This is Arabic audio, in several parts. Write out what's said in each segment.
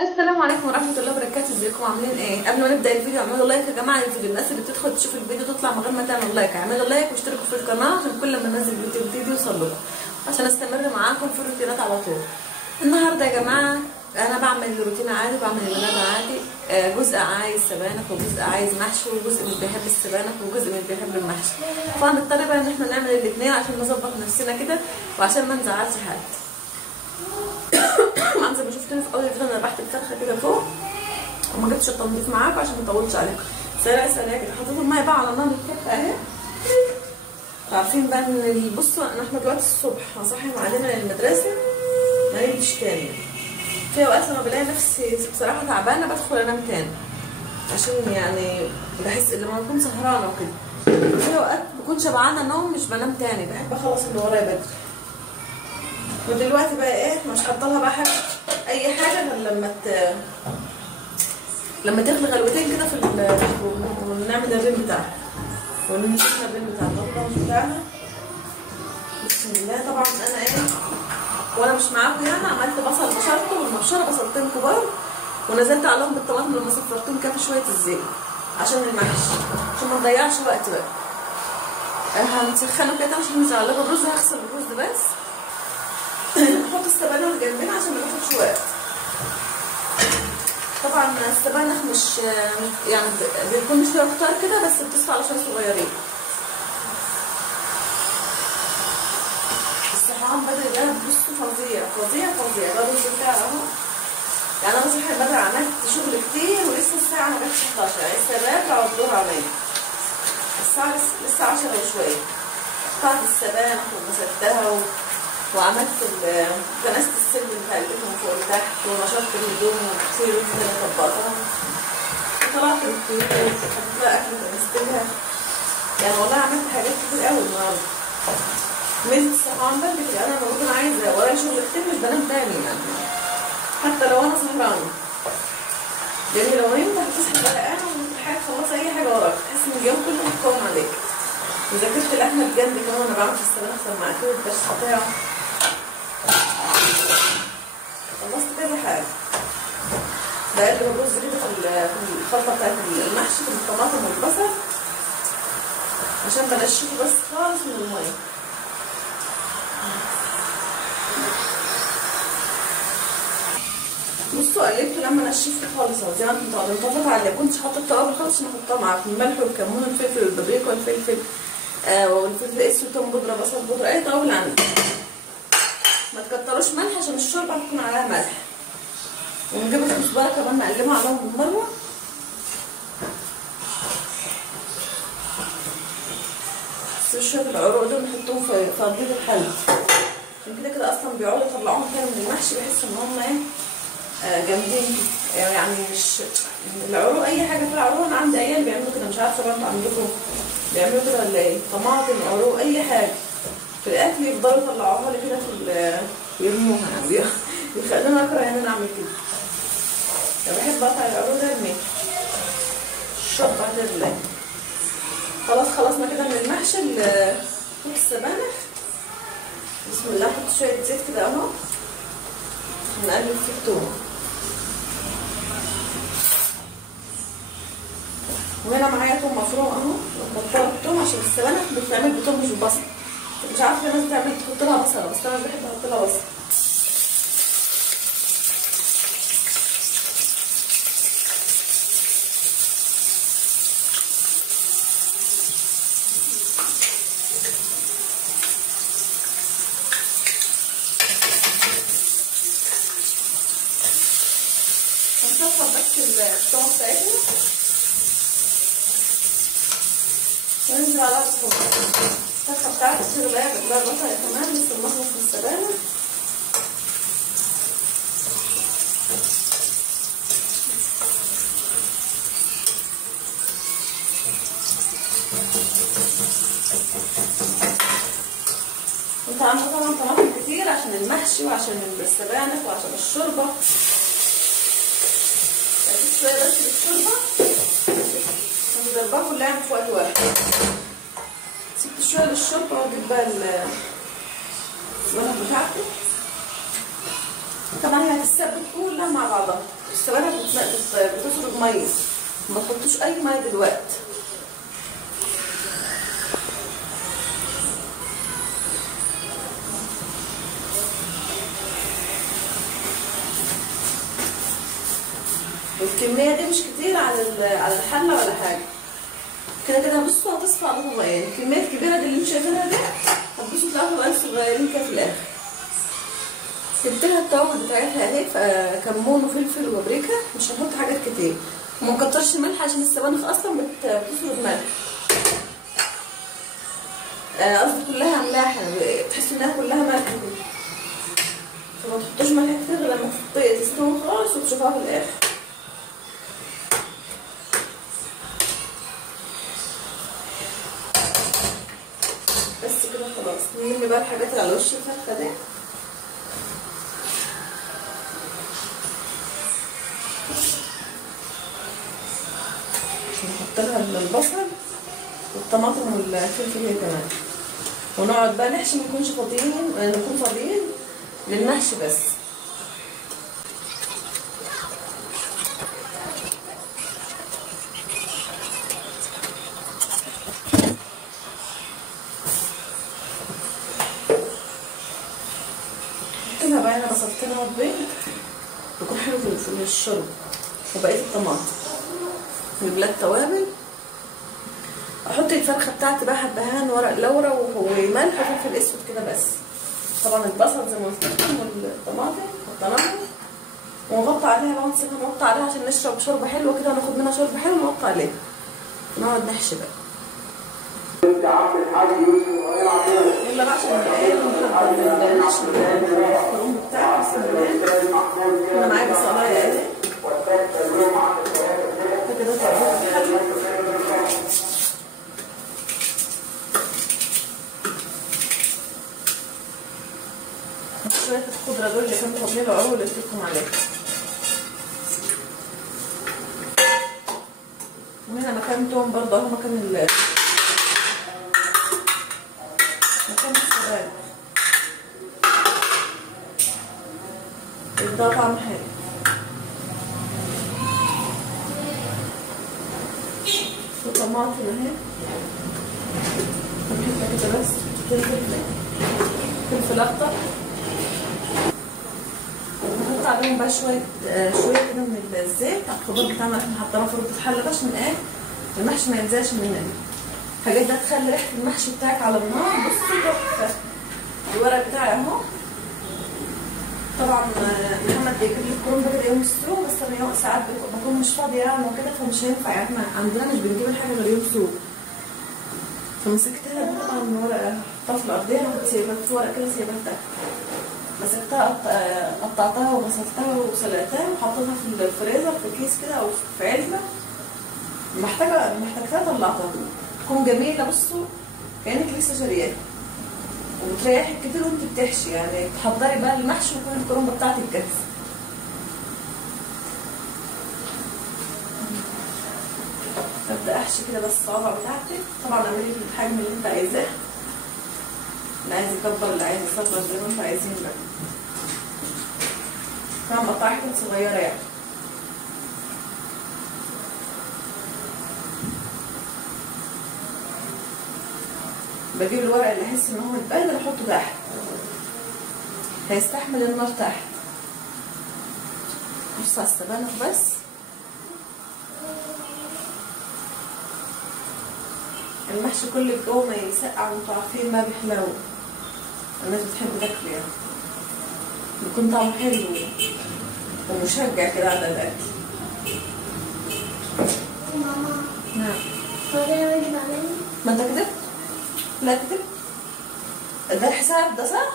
السلام عليكم ورحمه الله وبركاته. ازيكم عاملين ايه؟ قبل ما نبدا الفيديو اعملوا لايك يا جماعه للفيديو. الناس اللي بتدخل تشوف الفيديو تطلع من غير ما تعمل لايك، اعملوا لايك واشتركوا في القناه عشان كل ما انزل فيديو جديد يوصل لكم، عشان استمر معاكم في الروتينات على طول. النهارده يا جماعه انا بعمل روتين عادي، بعمل اللبن عادي، جزء عايز سبانخ وجزء عايز محشي وجزء مش بيحب السبانخ وجزء مش بيحب المحشي، فهنضطر بقى ان احنا نعمل الاثنين عشان نظبط نفسنا كده وعشان ما نزعلش حد. زي ما شفتوني في اول فيديو انا ربحت الفرخه كده فوق وما جبتش التنظيف معاكم عشان ما اطولش عليكم. سريع كده حطيت الميه بقى على نار الفرخه اهي. عارفين بقى ان بصوا احنا دلوقتي الصبح هنصحي معلمه للمدرسه ما نمتش تاني. في اوقات لما بلاقي نفسي بصراحه تعبانه بدخل انام تاني عشان يعني بحس لما بكون سهرانه وكده. في اوقات بكون شبعانه نوم مش بنام تاني، بحب اخلص اللي ورايا بدري. ودلوقتي بقى ايه مش حاطه لها بقى حاجه اي حاجه غير لما تغلي غلوتين كده في ونعمل الريم بتاعها وننشف الريم بتاعها الضغط بتاعها. بسم الله. طبعا انا ايه وانا مش معاكم يعني عملت بصل بشرته والمبشره بصلتين كبار ونزلت عليهم بالطماطم لما صفرتهم كده في شويه الزيت عشان المحشي عشان ما نضيعش وقت بقى. هنسخنه كده عشان ننزل عليه بالرز. هغسل الرز بس نحط السبانخ جنبنا عشان ما ناخدش وقت. طبعا السبانخ مش يعني بيكون شويه كتار كده بس بتصفى على شويه صغيرين. الصحيان بدري ده بصوا فظيع فظيع فظيع. ده الرز بتاعي اهو. يعني انا صحيت بدري عملت شغل كتير ولسه الساعه ما جاتش 11، يعني السبانخ على الظهر عليا. الساعه لسه 10 وشويه. قطعت السبانخ وغسلتها وعملت كنست السلم اللي قلبتهم فوق لتحت ونشرت الهدوم وكتير كده طبقتها وطلعت الكيكه وحطيت لها اكل وكنستلها. يعني والله عملت حاجات كتير قوي النهارده. ميزه الصحيان بدري كده انا لما بكون عايزه ورايا شغل كتير مش بنام تاني يعني حتى لو انا سهرانه، لان لو نمت هتصحي غرقانه وحاجه تخلصي اي حاجه وراك تحسي ان اليوم كله متقوم عليك. وذاكرت الاحمد جنبي كمان وانا بعمل في السبانخ سمعتيه البش بتاعه. خلصت كذا حاجه. بقلب الرز كده في الخلطه بتاعت المحشي في الطماطم والبصل عشان بنشفه بس خالص من الميه. بصوا قلبته لما نشفته خالص اهو زي ما انتم طالبين. طبعا اللي كنتش حاطه التوابل خالص عشان احطها معاكم، الملح والكمون والفلفل والبابريكا والفلفل والفلفل الاسود توم بودره بصل بودره اي توابل عندك. ما تكتروش ملح عشان الشوربه هتكون عليها ملح. ونجيب الكزبره كمان نقلبها عليهم بالمروه. بس شويه العروق دول نحطهم في تبيض الحل عشان كده اصلا بيقعدوا يطلعوهم كده من المحشي بحس ان هم ايه جامدين يعني. مش العروق اي حاجه في العروق انا عندي عيال بيعملوا كده، مش عارفه برضه عندكم بيعملوا كده ولا ايه؟ طماطم عروق اي حاجه في الاكل يفضلوا يطلعوها لي كده في يرموها يعني بيخلوني اكره ان انا اعمل كده. انا بحب اقطع العروق ده ارميها. الشوربه هتغلي. خلاص خلصنا كده من المحشي. نحط السبانخ. بسم الله. نحط شويه زيت كده اهو نقلب فيه التوم. وهنا معايا توم مفروم اهو، بكتر التوم عشان السبانخ بتتعمل بتوم مش ببصل. مش عارفه الناس بتعمل تحط لها بصله، بس انا مش بحب احط لها بصل. هنصفر بس التوم بتاعتنا وننزل على الصفحه بتاعتي تغلى بقى البصل كمان لسه مخلص من السبانخ. كنت عامله طبعا طماطم كتير عشان المحشي وعشان السبانخ وعشان الشوربه. بقيت شويه بس للشوربه هنضربها كلها في وقت واحد. سبت شويه للشوربه واجيب بقى السبانخ بتاعتي. طبعا هي هتتسبك كلها مع بعضها. السبانخ بتشرب ميه، ما تحطوش اي ميه دلوقتي. الكميه دي مش كتير على الحله ولا حاجه. كده كده بصوا هتصفى على طبقين. الكميه الكبيره دي اللي انتوا شايفينها دي هتبصوا تلاقوا طبقين صغيرين كده في الاخر. جبت لها التوابل بتاعتها اهي، كمون وفلفل وبابريكا، مش هنحط حاجات كتير وما نكترش ملح عشان السبانخ اصلا بتشرب ملح. قصدي كلها ملاحه، تحسوا انها كلها ملح كده، فما تحطوش ملح كتير غير لما تستوي خالص وتشوفوها في الاخر. بس كده خلاص. نلم بقى الحاجات اللي على وش الفرخه دي. نحط لها البصل والطماطم والفلفل هي كمان، ونقعد بقى نحشي. نكون فاضيين للمحشي بس. حطينا بقى انا بصلتنا البيض يكون حلو في الشرب، وبقيه الطماطم نجيب لها التوابل. احط الفرخه بتاعتي بقى حبهان ورق لورا وملح وفلفل اسود كده بس. طبعا البصل زي ما قلت لكم والطماطم حطيناهم، ونغطي عليها بقى، نسيبها نغطي عليها عشان نشرب شوربه حلوه كده وناخد منها شوربه حلوه ونغطي عليها ونقعد نحشي بقى. يلا بقى عشان نحضر نحشي الكرنب بتاعي. بسم الله. انا معايا بصلايه اهي كده طبعا حلو. شويه الخضره دول اللي كانوا فاضلين العروق اللي قلت لكم عليها. وهنا مكان توم برضه اهو، مكان السبانخ. ده طعم حلو. وطماطم اهي بنحطها كده بس. فلفل اخضر، ونحط عليهم بقى شويه كده من الزيت على الخضار بتاعنا اللي احنا حاطينها في ربة حله عشان ايه المحشي ما ينزلش مننا. الحاجات دي هتخلي ريحه المحشي بتاعك على النار. بصوا تحفه. الورق بتاعي اهو. طبعا محمد بيجيب لي الكرنب كده يوم السوق، بس انا ساعات بكون مش فاضيه يعني وكده، فمش هينفع يعني. احنا عندنا مش بنجيب الحاجه غير يوم السوق. فمسكتها طبعا ورقه حطها في الارضيه، انا كنت سايبها في ورقه كده سايبها تحت. مسكتها قطعتها وغسلتها وسلقتها وحطيتها في الفريزر في كيس كده او في علبه. محتاجتها طلعتها تكون جميله. بصوا كانك لسه شارياها، وبتريحك كتير وانت بتحشي. يعني تحضري بقى المحشي وكل الكرنبه بتاعتك جاهزه. ابدا احشي كده بس الصوابع بتاعتي. طبعا اعملي الحجم اللي انت عايزاه، اللي عايز يكبر اللي عايز يصغر زي ما انتوا عايزين بقى. طبعا بقطعها حتت صغيره يعني. بجيب الورق اللي احس ان هو متبهدل احطه تحت، هيستحمل النار تحت. بص على السبانخ بس. المحشي كل الجو ما يسقع وانتوا عارفين ما بيحلو، الناس بتحب تاكله يعني، بيكون طعمه حلو ومشجع كده على الاكل. ماما نعم. هو ده مش بعمله؟ ما انت كتبت؟ لا كتبت. ده الحساب ده صح؟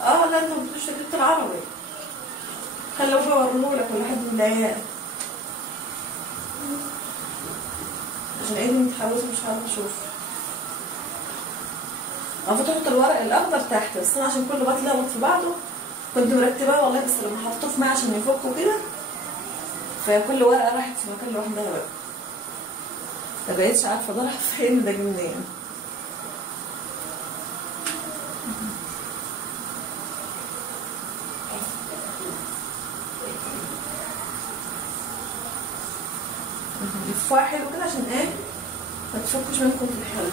لا انت ما بتقولش كتبت العربي. خلوا بوريهولك ولا حد من العيال. عشان ايدي متحوسه مش عارفه اشوف. المفروض تحط الورق الاخضر تحت، بس انا عشان كله بتلخبط في بعضه كنت مرتباه والله، بس لما حطيته في ماء عشان يفكوا كده فكل ورقه راحت في مكان لوحدها بقى. ما بقتش عارفه ده راح فين ده جه منين. لفوها حلو كده عشان ايه ما تفكش منكم في الحلو.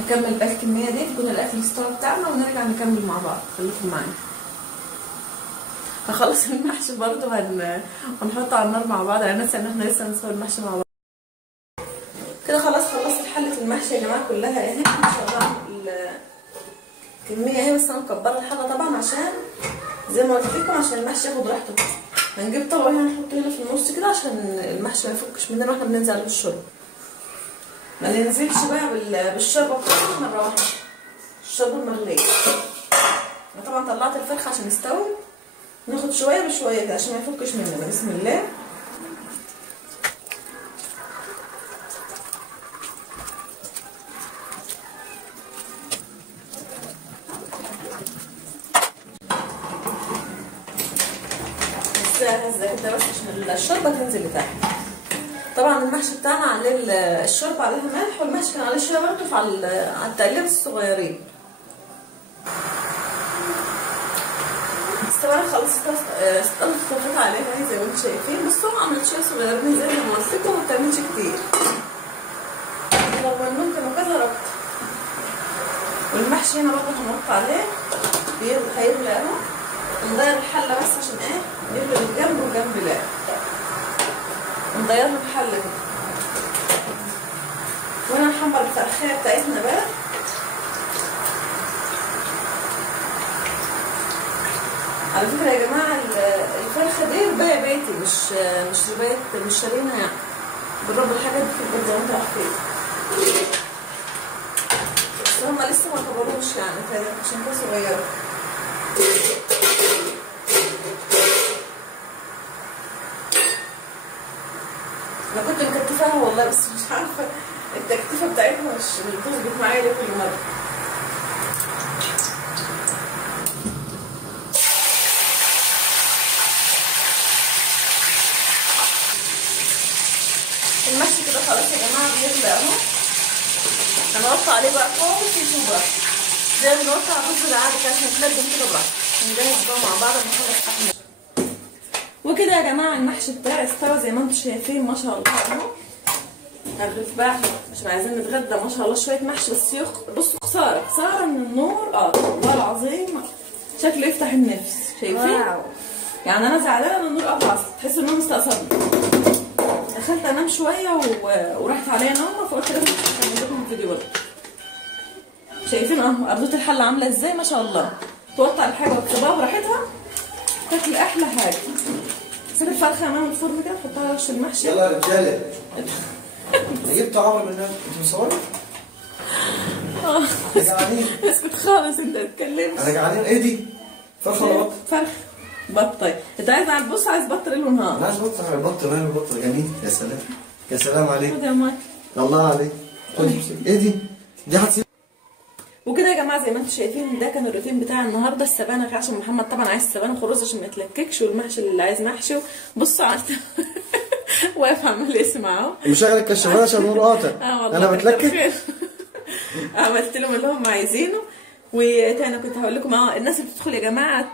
نكمل بقى الكميه دي تكون الاكل استوى بتاعنا ونرجع نكمل مع بعض. خليكم معايا. هخلص المحشي برضه ونحطه على النار مع بعض. انا ناسيه ان احنا لسه هنسوي المحشي مع بعض. كده خلاص خلصت حله المحشي يا جماعه كلها اهي ما شاء الله. الكميه اهي، بس انا مكبره الحله طبعا عشان زي ما قلت لكم عشان المحشي ياخد راحته. هنجيب طبق هنا نحطه هنا في النص كده عشان المحشي ما يفكش مننا واحنا بننزل عليه بالشوربه. ما ننزلش بقى بالشوربه بتاعتنا مره واحده، الشوربه المغليه. انا طبعا طلعت الفرخه عشان يستوي، ناخد شويه بشويه كده عشان ما يفكش مننا. بسم الله. هزه كده بس عشان الشوربه تنزل لتحت. طبعا المحشي بتاعنا عليه الشوربه عليها ملح، والمحشي كان عليه شويه برضه على التقليب الصغيرين. السبانخ خلصت استلفت عليها اهي زي ما انتم شايفين، بس هو عملت شويه صغيرين زي ما قلت لكم، ما بتعملش كتير. لو ممكن وكذا ربط. والمحشي هنا برضه هنحط عليه هيغلي اهو. نغير الحله بس عشان ايه يغلي الجنب والجنب لا. نغيرها بحله كده. وانا هنحمر الفرخيه بتاعتنا بقى. على فكره يا جماعه الفرخه دي ربايه بيتي، مش ربايه مش شارينها يعني. بنربي الحاجات دي في البيت زي ما انتوا عارفين. بس هما لسه ما كبروش يعني عشان كده صغيره. انا كنت مكتفاها والله، بس مش عارفه التكتيفه بتاعتها مش بتظبط معايا ليه كل مره. المحشي كده خلاص يا جماعه بيغلي اهو. هنوطي عليه بقى خالص يشوف براحته زي ما بنوطي على الرز العادي كده عشان يتلجم كده براحته. نجهز بقى مع بعض ونخلص احنا. وكده يا جماعه المحشي بتاعي استوى زي ما انتم شايفين ما شاء الله اهو. هنغرف بقى عشان عايزين نتغدى ما شاء الله شويه محشي. بس بصوا خساره ان النور والله العظيم شكله يفتح النفس. شايفين؟ يعني انا زعلانه ان النور قطع، تحسوا ان هو مستقصدني. دخلت انام شويه وراحت عليا نومه، فقلت لازم اعمل لكم الفيديو برضه. شايفين اهو ارضيه الحله عامله ازاي ما شاء الله. توطي الحاجه وتسيبها براحتها تاكل احلى حاجه. سيب الفرخه امام الفرن كده تحطها على وش المحشي. يلا يا رجاله. انا جبت عمرو من هناك. انت مصوري؟ جعانين. اسكت خالص انت اتكلمت. انا جعانين. ايه دي؟ فرخه ولا بط؟ فرخ بط. طيب انت عايز بص عايز بط ليل ونهار. انا عايز بط. البط ماله البط جميل. يا سلام يا سلام عليك. خد يا ماي. الله عليك. خدي. ايه دي؟ دي هتسيب. وكده يا جماعه زي ما انتم شايفين ده كان الروتين بتاع النهارده. السبانخ عشان محمد طبعا عايز سبانخ ورز عشان ما يتلككش، والمحشي اللي عايز محشي. بصوا على واقف عمال يسمع اهو. مشغل الكشافات عشان النور قاطع. والله انا بتلكك. عملت لهم اللي هم عايزينه. وتاني كنت هقول لكم الناس اللي بتدخل يا جماعه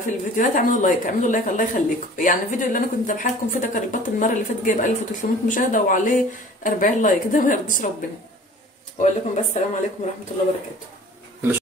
في الفيديوهات اعملوا لايك، اعملوا لايك الله يخليكم. يعني الفيديو اللي انا كنت ذبحها لكم في دكر البط المره اللي فاتت جايب 1300 مشاهده وعليه 40 لايك، ده ما يرضيش ربنا. واقول لكم بس السلام عليكم ورحمه الله وبركاته.